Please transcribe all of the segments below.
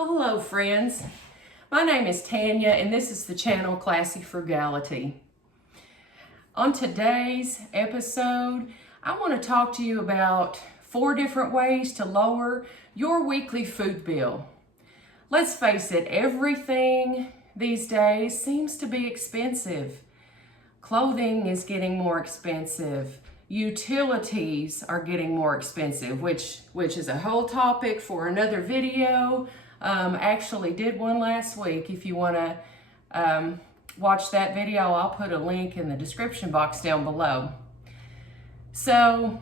Well, hello friends. My name is Tanya and this is the channel Classy Frugality. On today's episode, I want to talk to you about 4 different ways to lower your weekly food bill. Let's face it, everything these days seems to be expensive. Clothing is getting more expensive. Utilities are getting more expensive, which is a whole topic for another video. Actually did one last week. If you want to watch that video, I'll put a link in the description box down below. So,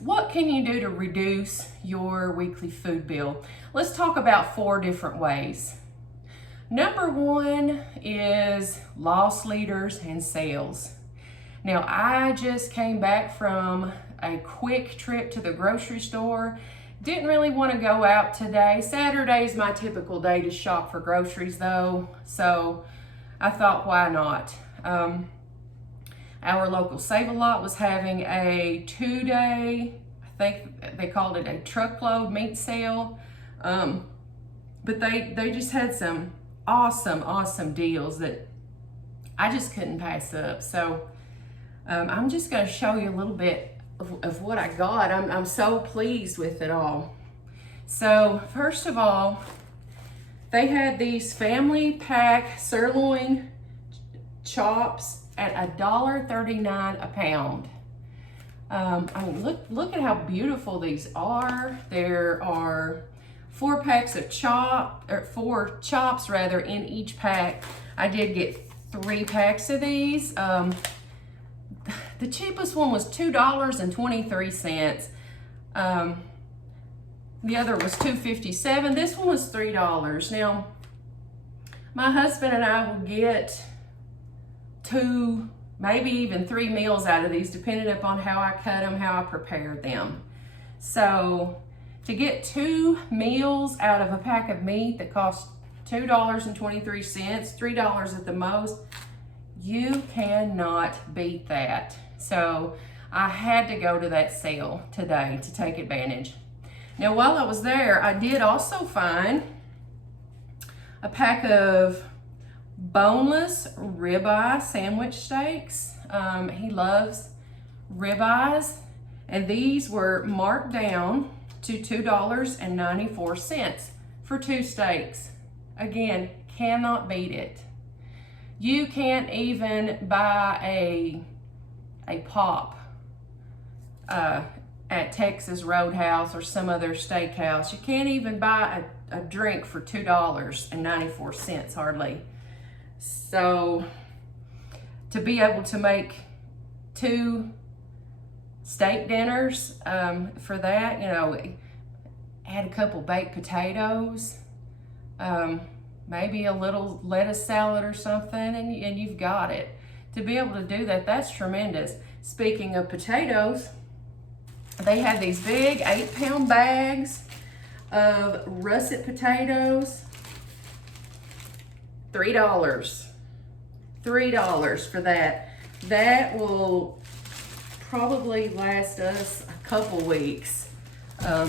what can you do to reduce your weekly food bill? Let's talk about 4 different ways. Number 1 is loss leaders and sales. Now, I just came back from a quick trip to the grocery store. Didn't really want to go out today. Saturday is my typical day to shop for groceries though, so I thought, why not? Our local Save-A-Lot was having a 2-day, I think they called it a truckload meat sale, but they just had some awesome deals that I just couldn't pass up. So I'm just going to show you a little bit of what I got. I'm so pleased with it all. So first of all, they had these family pack sirloin chops at $1.39 a pound. I mean, look at how beautiful these are. There are 4 packs of 4 chops rather in each pack. I did get 3 packs of these. The cheapest one was $2.23. The other was $2.57. This one was $3. Now, my husband and I will get 2, maybe even 3 meals out of these, depending upon how I cut them, how I prepare them. So, to get 2 meals out of a pack of meat that costs $2.23, $3 at the most, you cannot beat that. So I had to go to that sale today to take advantage. Now, while I was there, I did also find a pack of boneless ribeye sandwich steaks. He loves ribeyes, and these were marked down to $2.94 for 2 steaks. Again, cannot beat it. You can't even buy a pop at Texas Roadhouse or some other steakhouse. You can't even buy a drink for $2.94 hardly. So to be able to make 2 steak dinners for that, you know, add a couple baked potatoes, maybe a little lettuce salad or something, and you've got it. To be able to do that, that's tremendous. Speaking of potatoes, they had these big 8-pound bags of russet potatoes. $3. $3 for that. That will probably last us a couple weeks,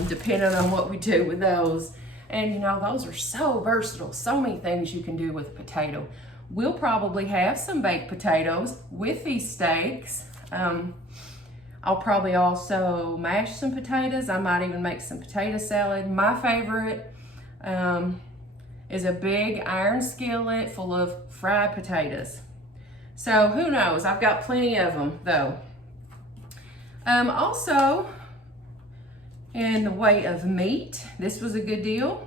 depending on what we do with those. And you know, those are so versatile, so many things you can do with a potato. We'll probably have some baked potatoes with these steaks. I'll probably also mash some potatoes. I might even make some potato salad. My favorite is a big iron skillet full of fried potatoes. So who knows? I've got plenty of them though. Also, in the way of meat, this was a good deal.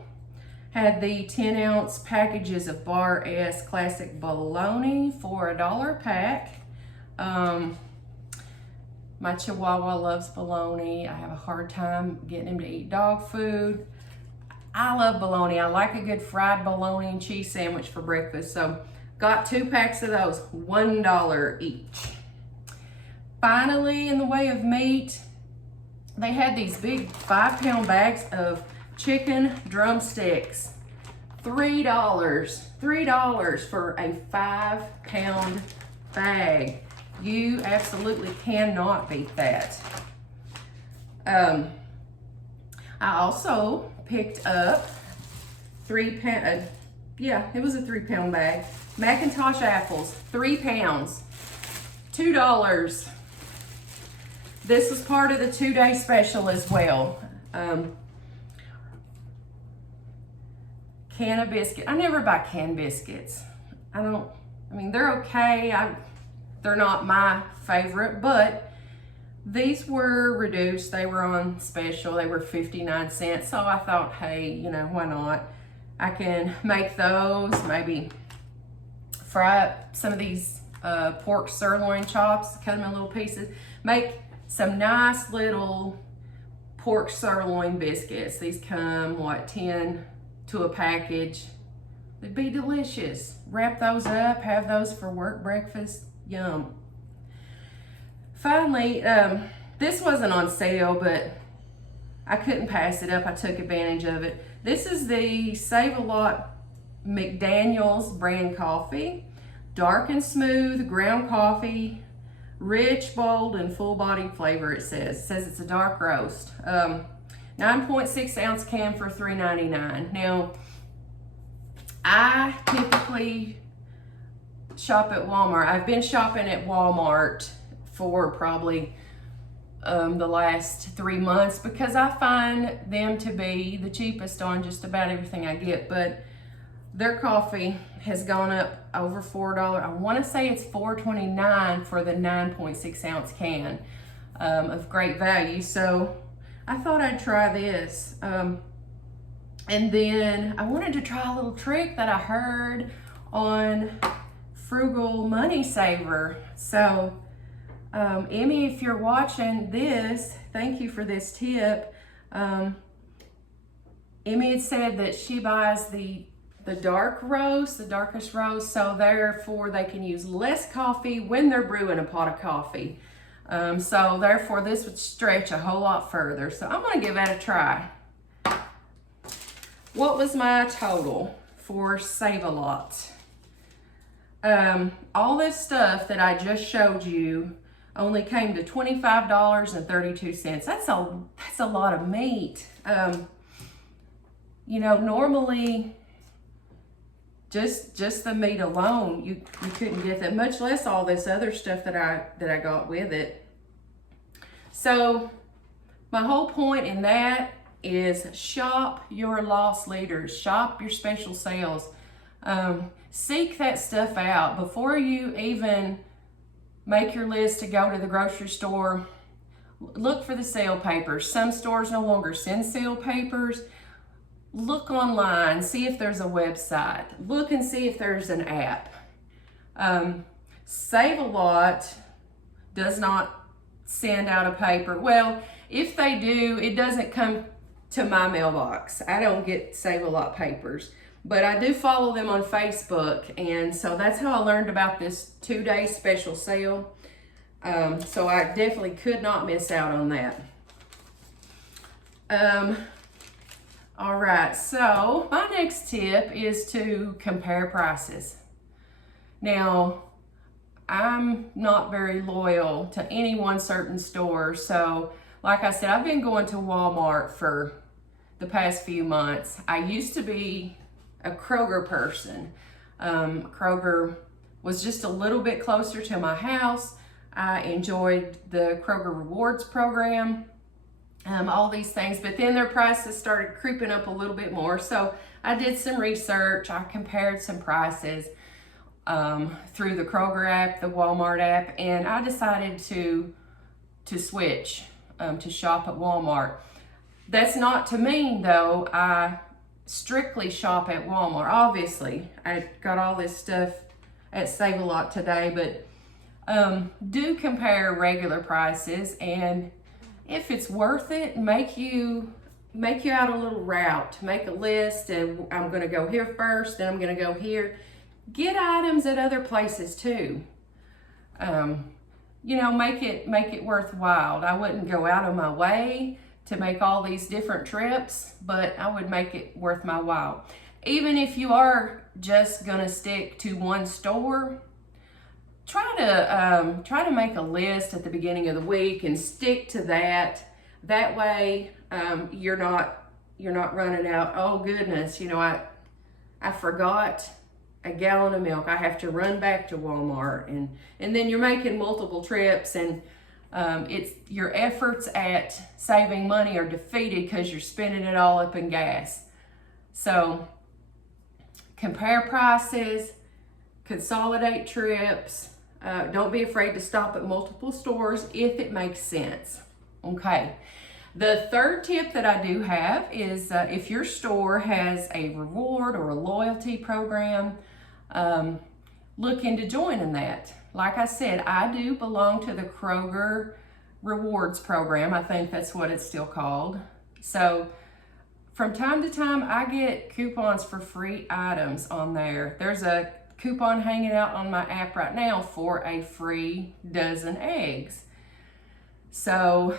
Had the 10-ounce packages of Bar S classic bologna for $1 a pack. My Chihuahua loves bologna. I have a hard time getting him to eat dog food. I love bologna. I like a good fried bologna and cheese sandwich for breakfast. So got 2 packs of those, $1 each. Finally, in the way of meat, they had these big 5-pound bags of chicken drumsticks. $3 for a 5-pound bag. You absolutely cannot beat that. I also picked up yeah, it was a 3-pound bag. Macintosh apples, 3 pounds, $2. This was part of the 2-day special as well. Can of biscuit. I never buy canned biscuits. I mean, they're okay. They're not my favorite, but these were reduced. They were on special. They were 59 cents. So I thought, hey, you know, why not? I can make those, maybe fry up some of these pork sirloin chops, cut them in little pieces, make some nice little pork sirloin biscuits. These come, what, 10 to a package. They'd be delicious. Wrap those up, have those for work breakfast. Yum. Finally, this wasn't on sale, but I couldn't pass it up. I took advantage of it. This is the Save-A-Lot McDaniel's brand coffee. Dark and smooth, ground coffee, rich, bold, and full-bodied flavor, it says. It says it's a dark roast. 9.6 ounce can for $3.99. Now, I typically shop at Walmart. I've been shopping at Walmart for probably the last 3 months because I find them to be the cheapest on just about everything I get, but their coffee has gone up over $4. I want to say it's $4.29 for the 9.6 ounce can of great value. So I thought I'd try this. And then I wanted to try a little trick that I heard on Frugal Money Saver. So Emmy, if you're watching this, thank you for this tip. Emmy had said that she buys the dark roast, the darkest roast, so therefore they can use less coffee when they're brewing a pot of coffee. So therefore this would stretch a whole lot further. So I'm gonna give that a try. What was my total for Save-A-Lot? All this stuff that I just showed you only came to $25.32. That's a lot of meat. You know, normally just the meat alone, you couldn't get that, much less all this other stuff that I got with it. So my whole point in that is shop your loss leaders, shop your special sales. Seek that stuff out before you even make your list to go to the grocery store. Look for the sale papers. Some stores no longer send sale papers. Look online, see if there's a website. Look and see if there's an app. Save-A-Lot does not send out a paper. Well, if they do, it doesn't come to my mailbox. I don't get Save-A-Lot papers, but I do follow them on Facebook, and so that's how I learned about this 2-day special sale. So I definitely could not miss out on that. All right, so my next tip is to compare prices. Now, I'm not very loyal to any one certain store, so like I said, I've been going to Walmart for the past few months. I used to be a Kroger person. Kroger was just a little bit closer to my house. I enjoyed the Kroger Rewards program. All these things, but then their prices started creeping up a little bit more. So I did some research. I compared some prices through the Kroger app, the Walmart app, and I decided to switch to shop at Walmart. That's not to mean though I strictly shop at Walmart. Obviously, I got all this stuff at Save-A-Lot today, but do compare regular prices, and if it's worth it, make you out a little route. Make a list, and I'm gonna go here first, then I'm gonna go here. Get items at other places too. You know, make it worthwhile. I wouldn't go out of my way to make all these different trips, but I would make it worth my while. Even if you are just gonna stick to one store, try to make a list at the beginning of the week and stick to that. That way, you're not running out. Oh goodness, you know, I forgot a gallon of milk. I have to run back to Walmart, and then you're making multiple trips, and it's your efforts at saving money are defeated because you're spending it all up in gas. So compare prices, consolidate trips. Don't be afraid to stop at multiple stores if it makes sense. Okay. The third tip that I do have is if your store has a reward or a loyalty program, look into joining that. Like I said, I do belong to the Kroger Rewards program. I think that's what it's still called. So from time to time, I get coupons for free items on there. There's a coupon hanging out on my app right now for a free dozen eggs. So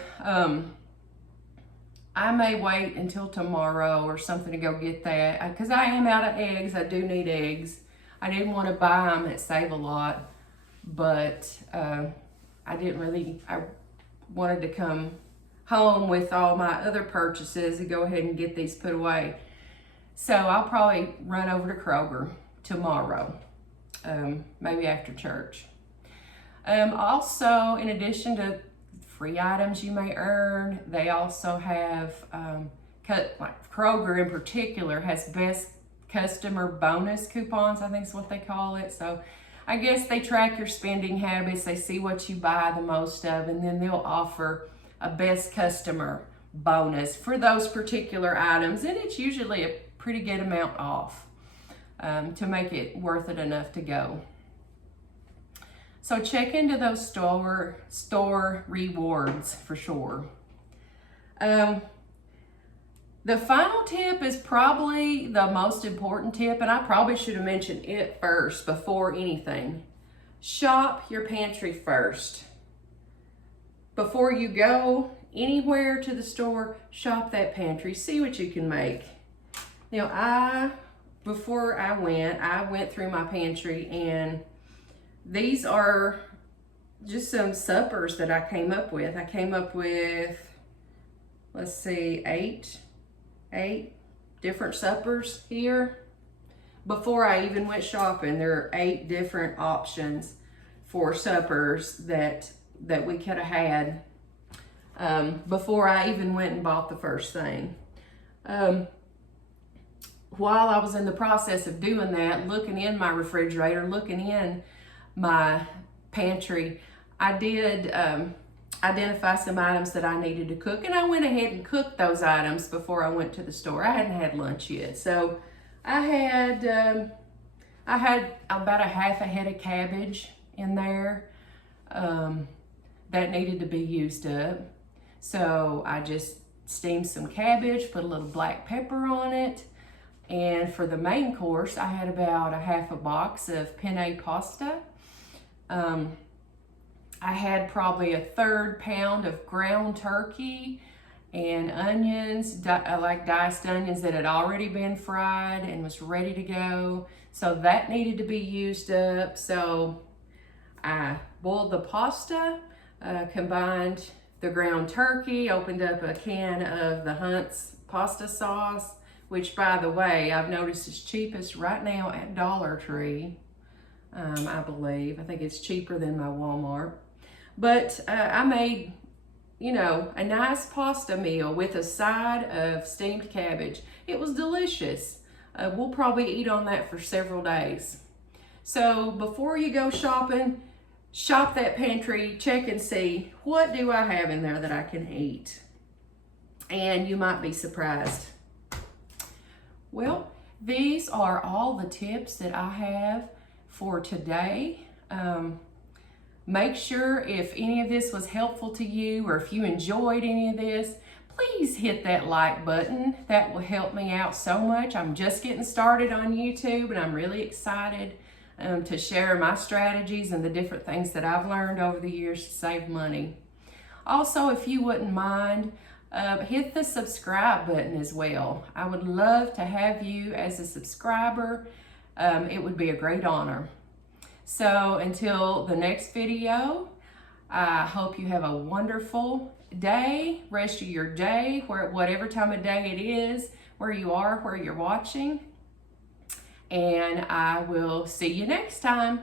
I may wait until tomorrow or something to go get that, because I am out of eggs. I do need eggs. I didn't want to buy them at Save a Lot, but I wanted to come home with all my other purchases and go ahead and get these put away. So I'll probably run over to Kroger tomorrow, maybe after church. Also, in addition to free items you may earn, they also have, like Kroger in particular has best customer bonus coupons, I think is what they call it. So I guess they track your spending habits, they see what you buy the most of, and then they'll offer a best customer bonus for those particular items, and it's usually a pretty good amount off to make it worth it enough to go. So check into those store rewards for sure. The final tip is probably the most important tip, and I probably should have mentioned it first before anything. Shop your pantry first. Before you go anywhere to the store, shop that pantry. See what you can make. Now, before I went through my pantry, and these are just some suppers that I came up with. I came up with, let's see, eight different suppers here. Before I even went shopping, there are 8 different options for suppers that we could have had before I even went and bought the first thing. While I was in the process of doing that, looking in my refrigerator, looking in my pantry, I did identify some items that I needed to cook, and I went ahead and cooked those items before I went to the store. I hadn't had lunch yet, so I had about a half a head of cabbage in there that needed to be used up. So I just steamed some cabbage, put a little black pepper on it. And for the main course, I had about a half a box of penne pasta. I had probably a 1/3 pound of ground turkey and onions, like diced onions that had already been fried and was ready to go. So that needed to be used up. So I boiled the pasta, combined the ground turkey, opened up a can of the Hunt's pasta sauce, which, by the way, I've noticed is cheapest right now at Dollar Tree, I believe. I think it's cheaper than my Walmart. But I made, a nice pasta meal with a side of steamed cabbage. It was delicious. We'll probably eat on that for several days. So before you go shopping, shop that pantry, check and see, what do I have in there that I can eat? And you might be surprised. Well, these are all the tips that I have for today. Make sure if any of this was helpful to you, or if you enjoyed any of this, please hit that like button. That will help me out so much. I'm just getting started on YouTube, and I'm really excited to share my strategies and the different things that I've learned over the years to save money. Also, if you wouldn't mind, hit the subscribe button as well. I would love to have you as a subscriber. It would be a great honor. So until the next video, I hope you have a wonderful day, rest of your day, whatever time of day it is, where you are, where you're watching. and I will see you next time.